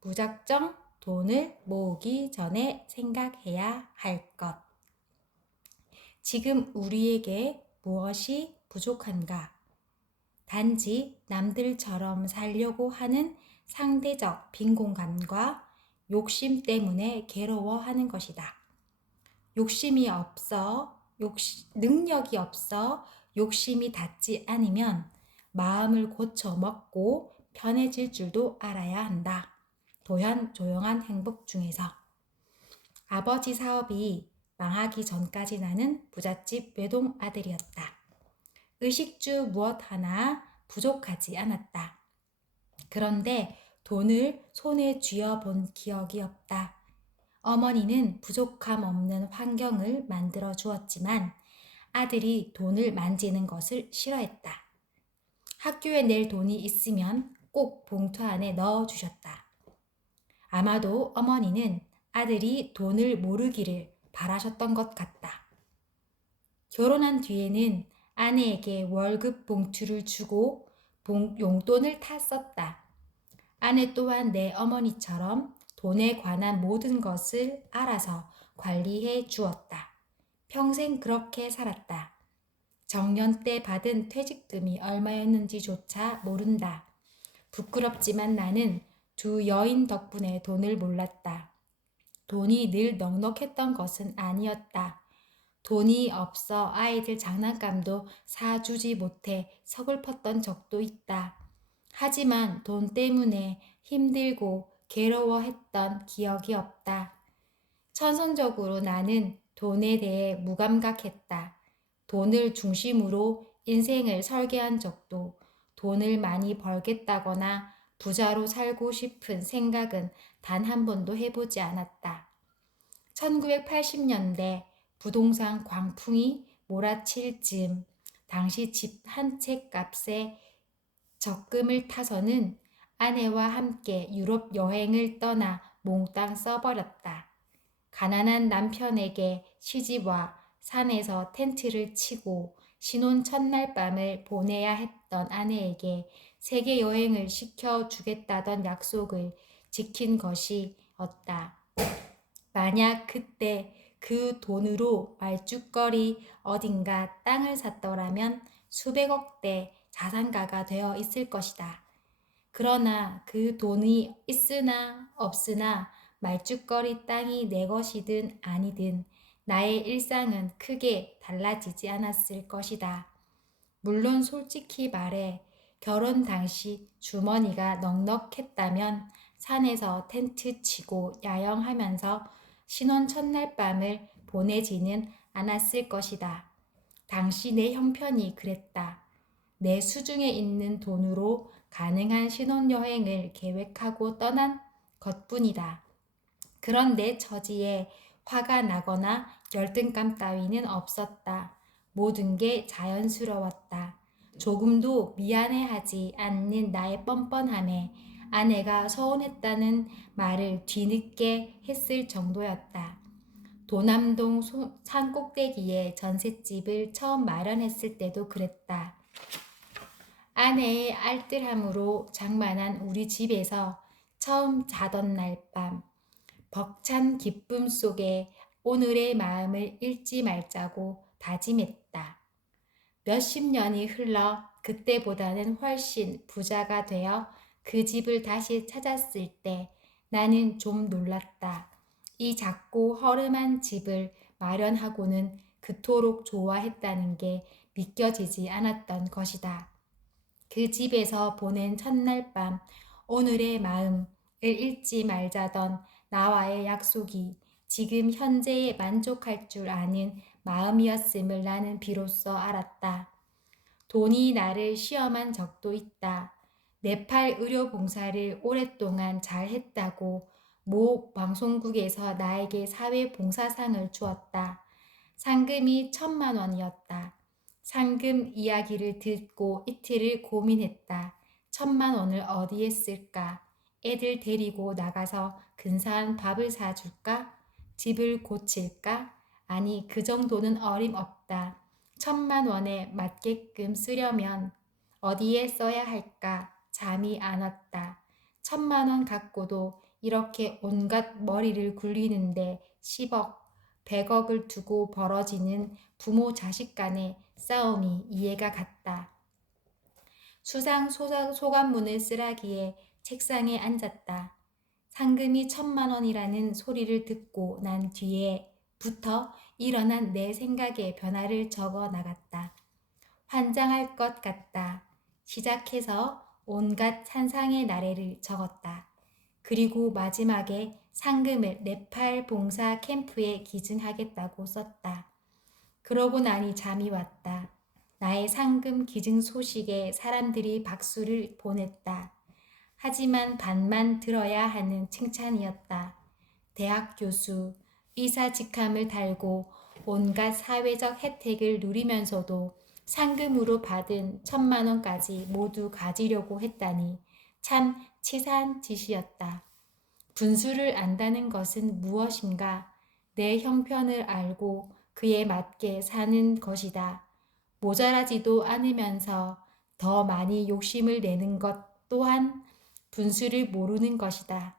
무작정 돈을 모으기 전에 생각해야 할 것. 지금 우리에게 무엇이 부족한가? 단지 남들처럼 살려고 하는 상대적 빈곤감과 욕심 때문에 괴로워하는 것이다. 능력이 없어 욕심이 닿지 않으면 마음을 고쳐 먹고 편해질 줄도 알아야 한다. 도현 조용한 행복 중에서 아버지 사업이 망하기 전까지 나는 부잣집 외동 아들이었다. 의식주 무엇 하나 부족하지 않았다. 그런데 돈을 손에 쥐어본 기억이 없다. 어머니는 부족함 없는 환경을 만들어 주었지만 아들이 돈을 만지는 것을 싫어했다. 학교에 낼 돈이 있으면 꼭 봉투 안에 넣어 주셨다. 아마도 어머니는 아들이 돈을 모르기를 바라셨던 것 같다. 결혼한 뒤에는 아내에게 월급 봉투를 주고 용돈을 타 썼다. 아내 또한 내 어머니처럼 돈에 관한 모든 것을 알아서 관리해 주었다. 평생 그렇게 살았다. 정년 때 받은 퇴직금이 얼마였는지조차 모른다. 부끄럽지만 나는 두 여인 덕분에 돈을 몰랐다. 돈이 늘 넉넉했던 것은 아니었다. 돈이 없어 아이들 장난감도 사주지 못해 서글펐던 적도 있다. 하지만 돈 때문에 힘들고 괴로워했던 기억이 없다. 천성적으로 나는 돈에 대해 무감각했다. 돈을 중심으로 인생을 설계한 적도, 돈을 많이 벌겠다거나 부자로 살고 싶은 생각은 단 한 번도 해보지 않았다. 1980년대 부동산 광풍이 몰아칠 즈음 당시 집 한 채 값에 적금을 타서는 아내와 함께 유럽 여행을 떠나 몽땅 써버렸다. 가난한 남편에게 시집와 산에서 텐트를 치고 신혼 첫날 밤을 보내야 했던 아내에게 세계 여행을 시켜주겠다던 약속을 지킨 것이었다. 만약 그때 그 돈으로 말죽거리 어딘가 땅을 샀더라면 수백억대 자산가가 되어 있을 것이다. 그러나 그 돈이 있으나 없으나 말죽거리 땅이 내 것이든 아니든 나의 일상은 크게 달라지지 않았을 것이다. 물론 솔직히 말해 결혼 당시 주머니가 넉넉했다면 산에서 텐트 치고 야영하면서 신혼 첫날 밤을 보내지는 않았을 것이다. 당시 내 형편이 그랬다. 내 수중에 있는 돈으로 가능한 신혼여행을 계획하고 떠난 것뿐이다. 그런데 처지에 화가 나거나 열등감 따위는 없었다. 모든 게 자연스러웠다. 조금도 미안해하지 않는 나의 뻔뻔함에 아내가 서운했다는 말을 뒤늦게 했을 정도였다. 도남동 산꼭대기에 전셋집을 처음 마련했을 때도 그랬다. 아내의 알뜰함으로 장만한 우리 집에서 처음 자던 날 밤, 벅찬 기쁨 속에 오늘의 마음을 잃지 말자고 다짐했다. 몇십 년이 흘러 그때보다는 훨씬 부자가 되어 그 집을 다시 찾았을 때 나는 좀 놀랐다. 이 작고 허름한 집을 마련하고는 그토록 좋아했다는 게 믿겨지지 않았던 것이다. 그 집에서 보낸 첫날 밤 오늘의 마음을 잃지 말자던 나와의 약속이 지금 현재에 만족할 줄 아는 마음이었음을 나는 비로소 알았다. 돈이 나를 시험한 적도 있다. 네팔 의료봉사를 오랫동안 잘 했다고 모 방송국에서 나에게 사회봉사상을 주었다. 상금이 1,000만 원이었다. 상금 이야기를 듣고 이틀을 고민했다. 1,000만 원을 어디에 쓸까? 애들 데리고 나가서 근사한 밥을 사줄까? 집을 고칠까? 아니, 그 정도는 어림없다. 1,000만 원에 맞게끔 쓰려면 어디에 써야 할까? 잠이 안 왔다. 1,000만 원 갖고도 이렇게 온갖 머리를 굴리는데 10억, 100억을 두고 벌어지는 부모 자식 간의 싸움이 이해가 갔다. 수상 소감문을 쓰라기에 책상에 앉았다. 상금이 1,000만 원이라는 소리를 듣고 난 뒤에부터 일어난 내 생각의 변화를 적어 나갔다. 환장할 것 같다. 시작해서 온갖 산상의 나래를 적었다. 그리고 마지막에 상금을 네팔 봉사 캠프에 기증하겠다고 썼다. 그러고 나니 잠이 왔다. 나의 상금 기증 소식에 사람들이 박수를 보냈다. 하지만 반만 들어야 하는 칭찬이었다. 대학 교수, 의사 직함을 달고 온갖 사회적 혜택을 누리면서도 상금으로 받은 1,000만 원까지 모두 가지려고 했다니 참 치사한 짓이었다. 분수를 안다는 것은 무엇인가? 내 형편을 알고 그에 맞게 사는 것이다. 모자라지도 않으면서 더 많이 욕심을 내는 것 또한 분수를 모르는 것이다.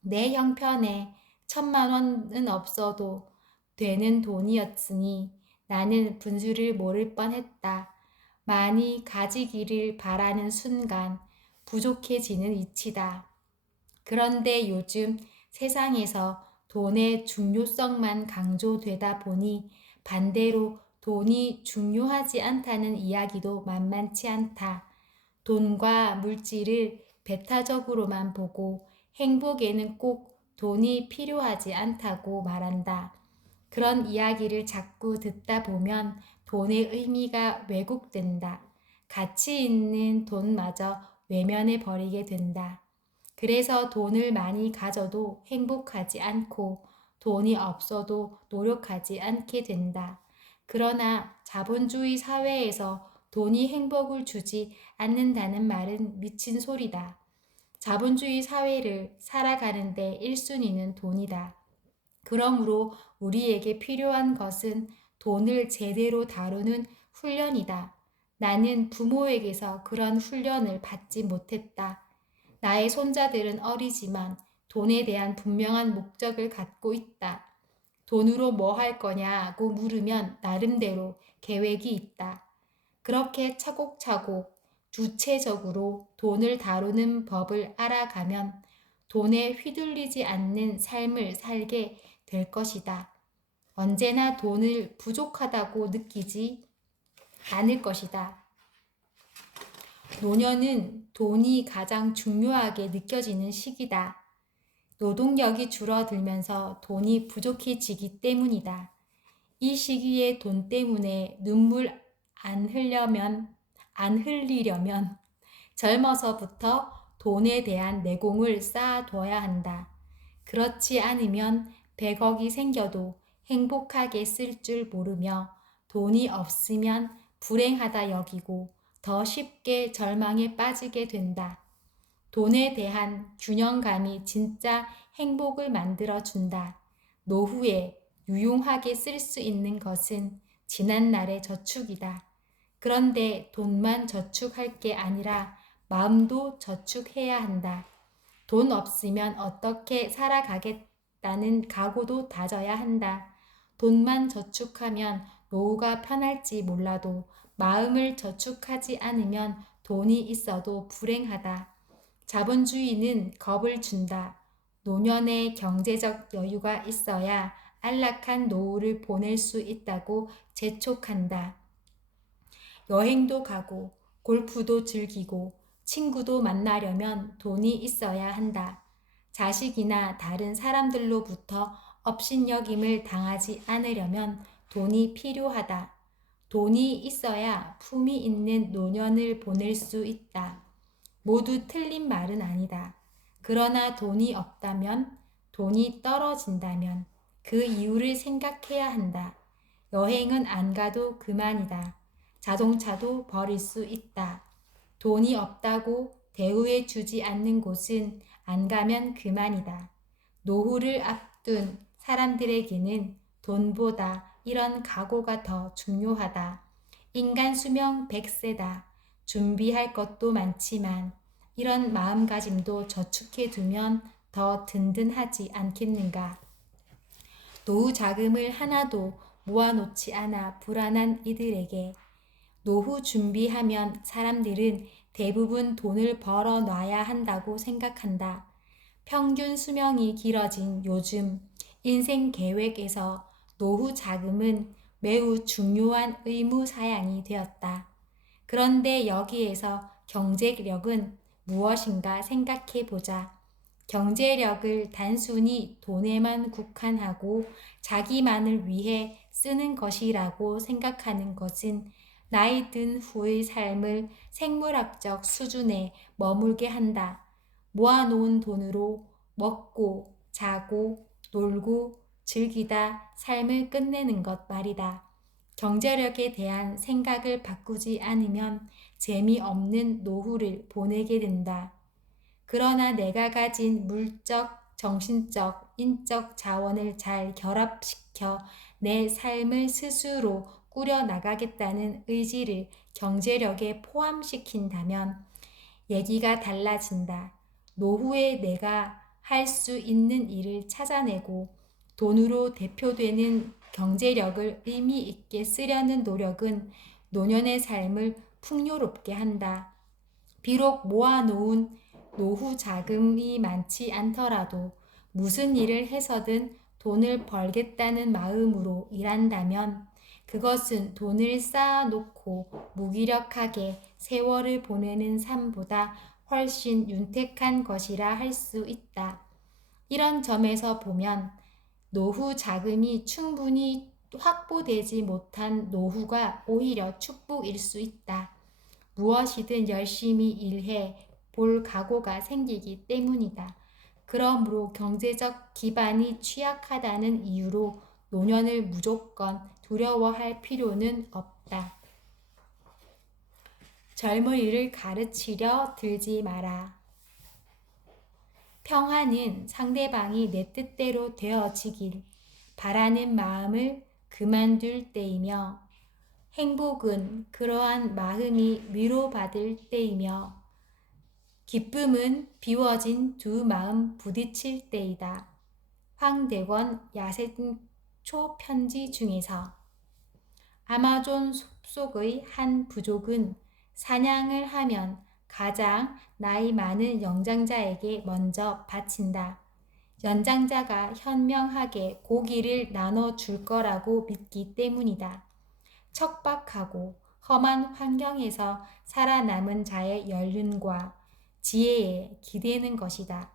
내 형편에 1,000만 원은 없어도 되는 돈이었으니 나는 분수를 모를 뻔했다. 많이 가지기를 바라는 순간 부족해지는 이치다. 그런데 요즘 세상에서 돈의 중요성만 강조되다 보니 반대로 돈이 중요하지 않다는 이야기도 만만치 않다. 돈과 물질을 배타적으로만 보고 행복에는 꼭 돈이 필요하지 않다고 말한다. 그런 이야기를 자꾸 듣다 보면 돈의 의미가 왜곡된다. 가치 있는 돈마저 외면해 버리게 된다. 그래서 돈을 많이 가져도 행복하지 않고 돈이 없어도 노력하지 않게 된다. 그러나 자본주의 사회에서 돈이 행복을 주지 않는다는 말은 미친 소리다. 자본주의 사회를 살아가는데 1순위는 돈이다. 그러므로 우리에게 필요한 것은 돈을 제대로 다루는 훈련이다. 나는 부모에게서 그런 훈련을 받지 못했다. 나의 손자들은 어리지만 돈에 대한 분명한 목적을 갖고 있다. 돈으로 뭐 할 거냐고 물으면 나름대로 계획이 있다. 그렇게 차곡차곡 주체적으로 돈을 다루는 법을 알아가면 돈에 휘둘리지 않는 삶을 살게 될 것이다. 언제나 돈을 부족하다고 느끼지 않을 것이다. 노년은 돈이 가장 중요하게 느껴지는 시기다. 노동력이 줄어들면서 돈이 부족해지기 때문이다. 이 시기에 돈 때문에 눈물 안 흘리려면 젊어서부터 돈에 대한 내공을 쌓아둬야 한다. 그렇지 않으면 100억이 생겨도 행복하게 쓸 줄 모르며 돈이 없으면 불행하다 여기고 더 쉽게 절망에 빠지게 된다. 돈에 대한 균형감이 진짜 행복을 만들어 준다. 노후에 유용하게 쓸 수 있는 것은 지난날의 저축이다. 그런데 돈만 저축할 게 아니라 마음도 저축해야 한다. 돈 없으면 어떻게 살아가겠다는 각오도 다져야 한다. 돈만 저축하면 노후가 편할지 몰라도 마음을 저축하지 않으면 돈이 있어도 불행하다. 자본주의는 겁을 준다. 노년에 경제적 여유가 있어야 안락한 노후를 보낼 수 있다고 재촉한다. 여행도 가고 골프도 즐기고 친구도 만나려면 돈이 있어야 한다. 자식이나 다른 사람들로부터 업신여김을 당하지 않으려면 돈이 필요하다. 돈이 있어야 품이 있는 노년을 보낼 수 있다. 모두 틀린 말은 아니다. 그러나 돈이 없다면, 돈이 떨어진다면 그 이유를 생각해야 한다. 여행은 안 가도 그만이다. 자동차도 버릴 수 있다. 돈이 없다고 대우해 주지 않는 곳은 안 가면 그만이다. 노후를 앞둔 사람들에게는 돈보다 이런 각오가 더 중요하다. 인간 수명 100세다. 준비할 것도 많지만 이런 마음가짐도 저축해 두면 더 더 든든하지 않겠는가. 노후 자금을 하나도 모아놓지 않아 불안한 이들에게 노후 준비하면 사람들은 대부분 돈을 벌어 놔야 한다고 생각한다. 평균 수명이 길어진 요즘 인생 계획에서 노후 자금은 매우 중요한 의무 사양이 되었다. 그런데 여기에서 경제력은 무엇인가 생각해 보자. 경제력을 단순히 돈에만 국한하고 자기만을 위해 쓰는 것이라고 생각하는 것은 나이 든 후의 삶을 생물학적 수준에 머물게 한다. 모아놓은 돈으로 먹고 자고 놀고 즐기다 삶을 끝내는 것 말이다. 경제력에 대한 생각을 바꾸지 않으면 재미없는 노후를 보내게 된다. 그러나 내가 가진 물적, 정신적, 인적 자원을 잘 결합시켜 내 삶을 스스로 꾸려나가겠다는 의지를 경제력에 포함시킨다면 얘기가 달라진다. 노후에 내가 할 수 있는 일을 찾아내고 돈으로 대표되는 경제력을 의미 있게 쓰려는 노력은 노년의 삶을 풍요롭게 한다. 비록 모아놓은 노후 자금이 많지 않더라도 무슨 일을 해서든 돈을 벌겠다는 마음으로 일한다면 그것은 돈을 쌓아놓고 무기력하게 세월을 보내는 삶보다 훨씬 윤택한 것이라 할 수 있다. 이런 점에서 보면 노후 자금이 충분히 확보되지 못한 노후가 오히려 축복일 수 있다. 무엇이든 열심히 일해 볼 각오가 생기기 때문이다. 그러므로 경제적 기반이 취약하다는 이유로 노년을 무조건 두려워할 필요는 없다. 젊은이를 가르치려 들지 마라. 평화는 상대방이 내 뜻대로 되어지길 바라는 마음을 그만둘 때이며 행복은 그러한 마음이 위로받을 때이며 기쁨은 비워진 두 마음 부딪힐 때이다. 황대권 야생초 편지 중에서 아마존 숲속의 한 부족은 사냥을 하면 가장 나이 많은 연장자에게 먼저 바친다. 연장자가 현명하게 고기를 나눠줄 거라고 믿기 때문이다. 척박하고 험한 환경에서 살아남은 자의 연륜과 지혜에 기대는 것이다.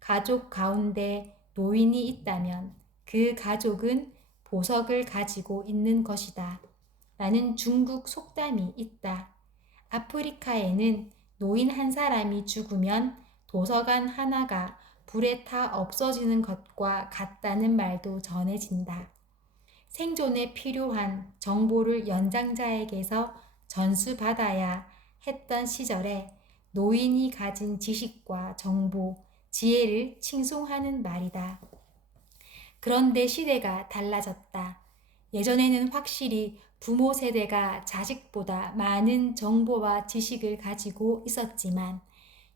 가족 가운데 노인이 있다면 그 가족은 보석을 가지고 있는 것이다. 라는 중국 속담이 있다. 아프리카에는 노인 한 사람이 죽으면 도서관 하나가 불에 타 없어지는 것과 같다는 말도 전해진다. 생존에 필요한 정보를 연장자에게서 전수받아야 했던 시절에 노인이 가진 지식과 정보, 지혜를 칭송하는 말이다. 그런데 시대가 달라졌다. 예전에는 확실히 부모 세대가 자식보다 많은 정보와 지식을 가지고 있었지만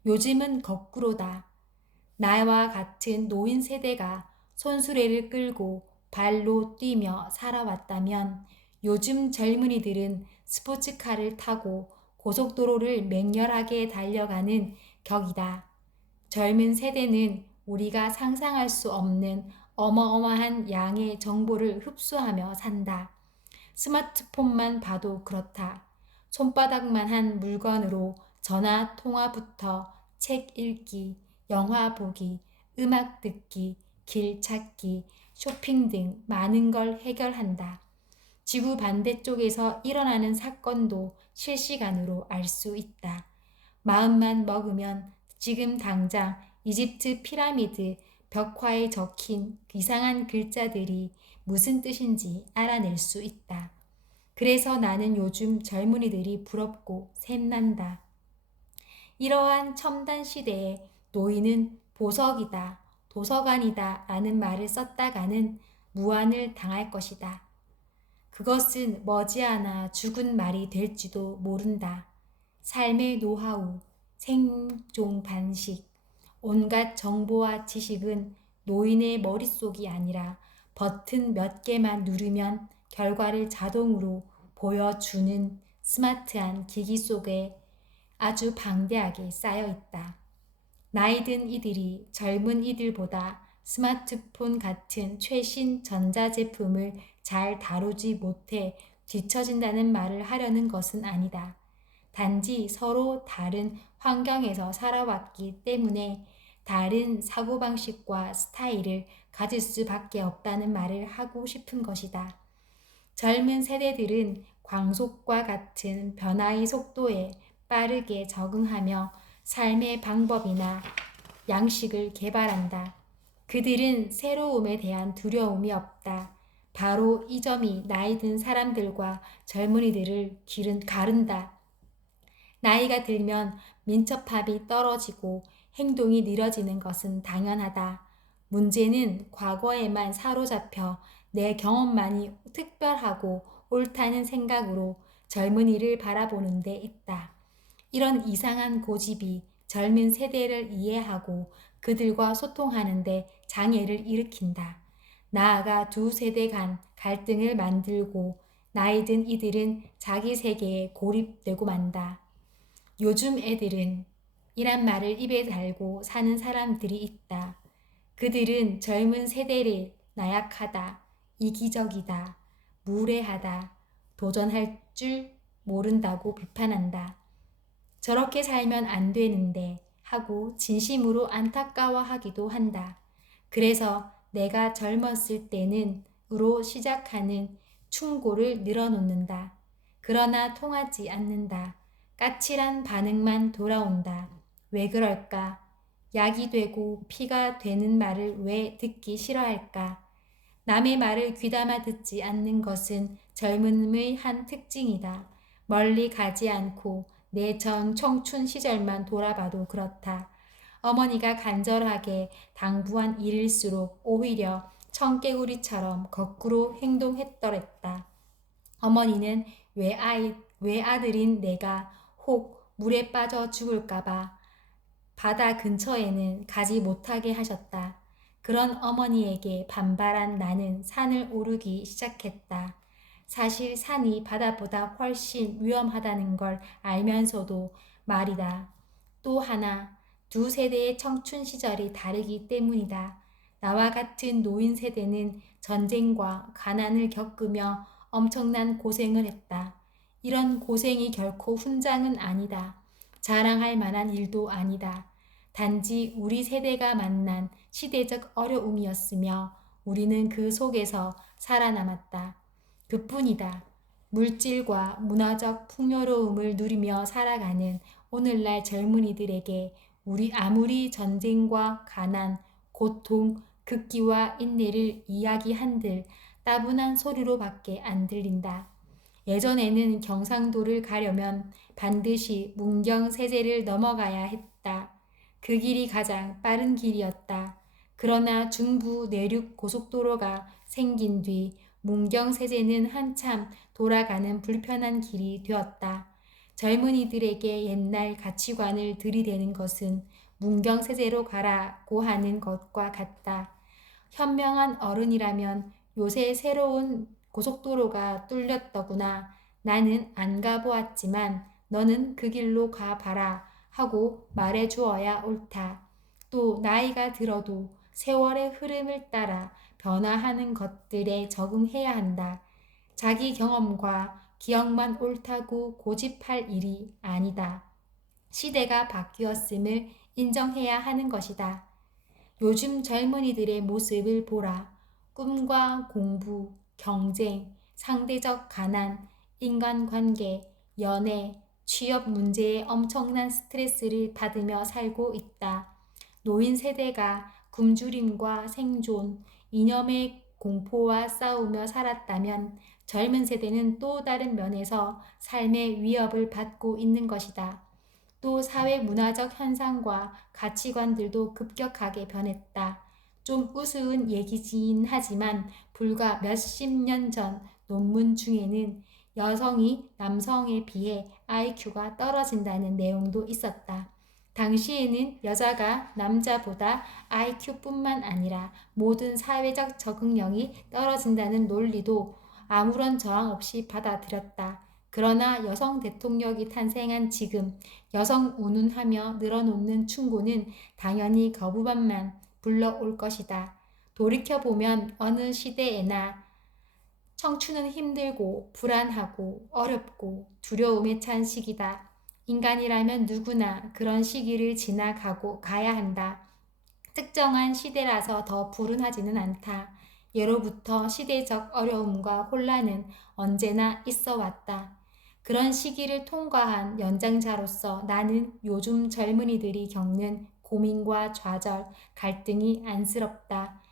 요즘은 거꾸로다. 나와 같은 노인 세대가 손수레를 끌고 발로 뛰며 살아왔다면 요즘 젊은이들은 스포츠카를 타고 고속도로를 맹렬하게 달려가는 격이다. 젊은 세대는 우리가 상상할 수 없는 어마어마한 양의 정보를 흡수하며 산다. 스마트폰만 봐도 그렇다. 손바닥만한 물건으로 전화 통화부터 책 읽기, 영화 보기, 음악 듣기, 길 찾기, 쇼핑 등 많은 걸 해결한다. 지구 반대쪽에서 일어나는 사건도 실시간으로 알 수 있다. 마음만 먹으면 지금 당장 이집트 피라미드 벽화에 적힌 이상한 글자들이 무슨 뜻인지 알아낼 수 있다. 그래서 나는 요즘 젊은이들이 부럽고 샘난다. 이러한 첨단 시대에 노인은 보석이다, 도서관이다 라는 말을 썼다가는 무안을 당할 것이다. 그것은 머지않아 죽은 말이 될지도 모른다. 삶의 노하우, 생존 반식, 온갖 정보와 지식은 노인의 머릿속이 아니라 버튼 몇 개만 누르면 결과를 자동으로 보여주는 스마트한 기기 속에 아주 방대하게 쌓여 있다. 나이든 이들이 젊은 이들보다 스마트폰 같은 최신 전자제품을 잘 다루지 못해 뒤처진다는 말을 하려는 것은 아니다. 단지 서로 다른 환경에서 살아왔기 때문에 다른 사고방식과 스타일을 가질 수밖에 없다는 말을 하고 싶은 것이다. 젊은 세대들은 광속과 같은 변화의 속도에 빠르게 적응하며 삶의 방법이나 양식을 개발한다. 그들은 새로움에 대한 두려움이 없다. 바로 이 점이 나이 든 사람들과 젊은이들을 가른다. 나이가 들면 민첩함이 떨어지고 행동이 느려지는 것은 당연하다. 문제는 과거에만 사로잡혀 내 경험만이 특별하고 옳다는 생각으로 젊은이를 바라보는 데 있다. 이런 이상한 고집이 젊은 세대를 이해하고 그들과 소통하는 데 장애를 일으킨다. 나아가 두 세대 간 갈등을 만들고 나이 든 이들은 자기 세계에 고립되고 만다. 요즘 애들은 이란 말을 입에 달고 사는 사람들이 있다. 그들은 젊은 세대를 나약하다, 이기적이다, 무례하다, 도전할 줄 모른다고 비판한다. 저렇게 살면 안 되는데 하고 진심으로 안타까워하기도 한다. 그래서 내가 젊었을 때는 으로 시작하는 충고를 늘어놓는다. 그러나 통하지 않는다. 까칠한 반응만 돌아온다. 왜 그럴까? 약이 되고 피가 되는 말을 왜 듣기 싫어할까? 남의 말을 귀담아 듣지 않는 것은 젊음의 한 특징이다. 멀리 가지 않고 내 전 청춘 시절만 돌아봐도 그렇다. 어머니가 간절하게 당부한 일일수록 오히려 청개구리처럼 거꾸로 행동했더랬다. 어머니는 왜 아들인 내가 혹 물에 빠져 죽을까봐 바다 근처에는 가지 못하게 하셨다. 그런 어머니에게 반발한 나는 산을 오르기 시작했다. 사실 산이 바다보다 훨씬 위험하다는 걸 알면서도 말이다. 또 하나, 두 세대의 청춘 시절이 다르기 때문이다. 나와 같은 노인 세대는 전쟁과 가난을 겪으며 엄청난 고생을 했다. 이런 고생이 결코 훈장은 아니다. 자랑할 만한 일도 아니다. 단지 우리 세대가 만난 시대적 어려움이었으며 우리는 그 속에서 살아남았다. 그뿐이다. 물질과 문화적 풍요로움을 누리며 살아가는 오늘날 젊은이들에게 우리 아무리 전쟁과 가난, 고통, 극기와 인내를 이야기한들 따분한 소리로밖에 안 들린다. 예전에는 경상도를 가려면 반드시 문경세제를 넘어가야 했다. 그 길이 가장 빠른 길이었다. 그러나 중부 내륙 고속도로가 생긴 뒤 문경세제는 한참 돌아가는 불편한 길이 되었다. 젊은이들에게 옛날 가치관을 들이대는 것은 문경세제로 가라고 하는 것과 같다. 현명한 어른이라면 요새 새로운 고속도로가 뚫렸더구나. 나는 안 가보았지만 너는 그 길로 가봐라 하고 말해 주어야 옳다. 또 나이가 들어도 세월의 흐름을 따라 변화하는 것들에 적응해야 한다. 자기 경험과 기억만 옳다고 고집할 일이 아니다. 시대가 바뀌었음을 인정해야 하는 것이다. 요즘 젊은이들의 모습을 보라. 꿈과 공부, 경쟁, 상대적 가난, 인간관계, 연애, 취업 문제에 엄청난 스트레스를 받으며 살고 있다. 노인 세대가 굶주림과 생존, 이념의 공포와 싸우며 살았다면 젊은 세대는 또 다른 면에서 삶의 위협을 받고 있는 것이다. 또 사회 문화적 현상과 가치관들도 급격하게 변했다. 좀 우스운 얘기긴 하지만 불과 몇십 년 전 논문 중에는 여성이 남성에 비해 IQ가 떨어진다는 내용도 있었다. 당시에는 여자가 남자보다 IQ뿐만 아니라 모든 사회적 적응력이 떨어진다는 논리도 아무런 저항 없이 받아들였다. 그러나 여성 대통령이 탄생한 지금 여성 운운하며 늘어놓는 충고는 당연히 거부감만 불러올 것이다. 돌이켜보면 어느 시대에나 청춘은 힘들고 불안하고 어렵고 두려움에 찬 시기다. 인간이라면 누구나 그런 시기를 지나가고 가야 한다. 특정한 시대라서 더 불운하지는 않다. 예로부터 시대적 어려움과 혼란은 언제나 있어 왔다. 그런 시기를 통과한 연장자로서 나는 요즘 젊은이들이 겪는 고민과 좌절, 갈등이 안쓰럽다.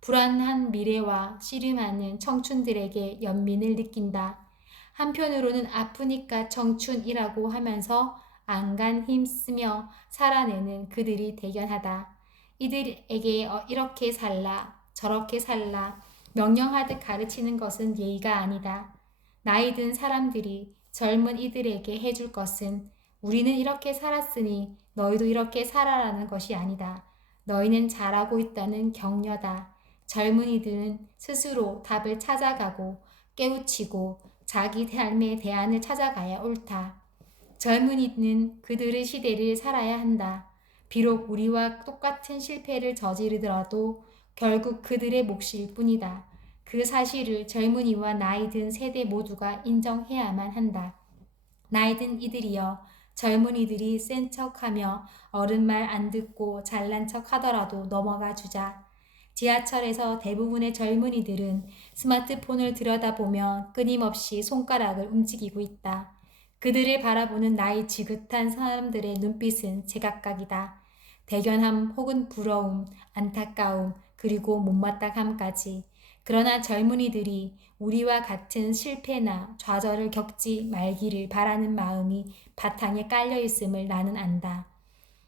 불안한 미래와 씨름하는 청춘들에게 연민을 느낀다. 한편으로는 아프니까 청춘이라고 하면서 안간 힘쓰며 살아내는 그들이 대견하다. 이들에게 이렇게 살라, 저렇게 살라, 명령하듯 가르치는 것은 예의가 아니다. 나이 든 사람들이 젊은 이들에게 해줄 것은 우리는 이렇게 살았으니 너희도 이렇게 살아라는 것이 아니다. 너희는 잘하고 있다는 격려다. 젊은이들은 스스로 답을 찾아가고 깨우치고 자기 삶의 대안을 찾아가야 옳다. 젊은이는 그들의 시대를 살아야 한다. 비록 우리와 똑같은 실패를 저지르더라도 결국 그들의 몫일 뿐이다. 그 사실을 젊은이와 나이 든 세대 모두가 인정해야만 한다. 나이 든 이들이여, 젊은이들이 센 척하며 어른 말 안 듣고 잘난 척 하더라도 넘어가 주자. 지하철에서 대부분의 젊은이들은 스마트폰을 들여다보며 끊임없이 손가락을 움직이고 있다. 그들을 바라보는 나이 지긋한 사람들의 눈빛은 제각각이다. 대견함 혹은 부러움, 안타까움, 그리고 못마땅함까지. 그러나 젊은이들이 우리와 같은 실패나 좌절을 겪지 말기를 바라는 마음이 바탕에 깔려 있음을 나는 안다.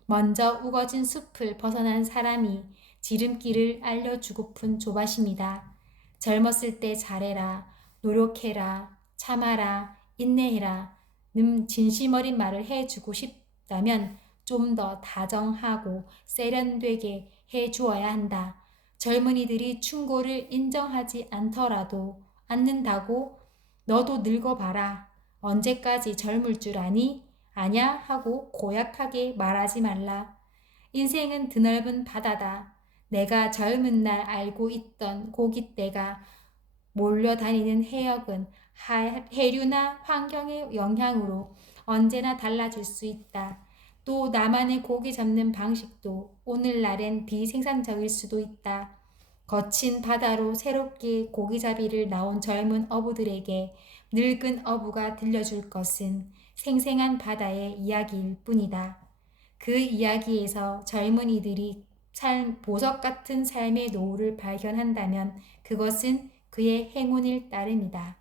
먼저 우거진 숲을 벗어난 사람이 지름길을 알려주고픈 조바심이다. 젊었을 때 잘해라, 노력해라, 참아라, 인내해라, 진심 어린 말을 해주고 싶다면 좀 더 다정하고 세련되게 해주어야 한다. 젊은이들이 충고를 인정하지 않는다고 너도 늙어봐라. 언제까지 젊을 줄 아니? 아냐? 하고 고약하게 말하지 말라. 인생은 드넓은 바다다. 내가 젊은 날 알고 있던 고깃대가 몰려다니는 해역은 해류나 환경의 영향으로 언제나 달라질 수 있다. 또 나만의 고기 잡는 방식도 오늘날엔 비생산적일 수도 있다. 거친 바다로 새롭게 고기잡이를 나온 젊은 어부들에게 늙은 어부가 들려줄 것은 생생한 바다의 이야기일 뿐이다. 그 이야기에서 젊은이들이 보석 같은 삶의 노후를 발견한다면 그것은 그의 행운일 따름이다.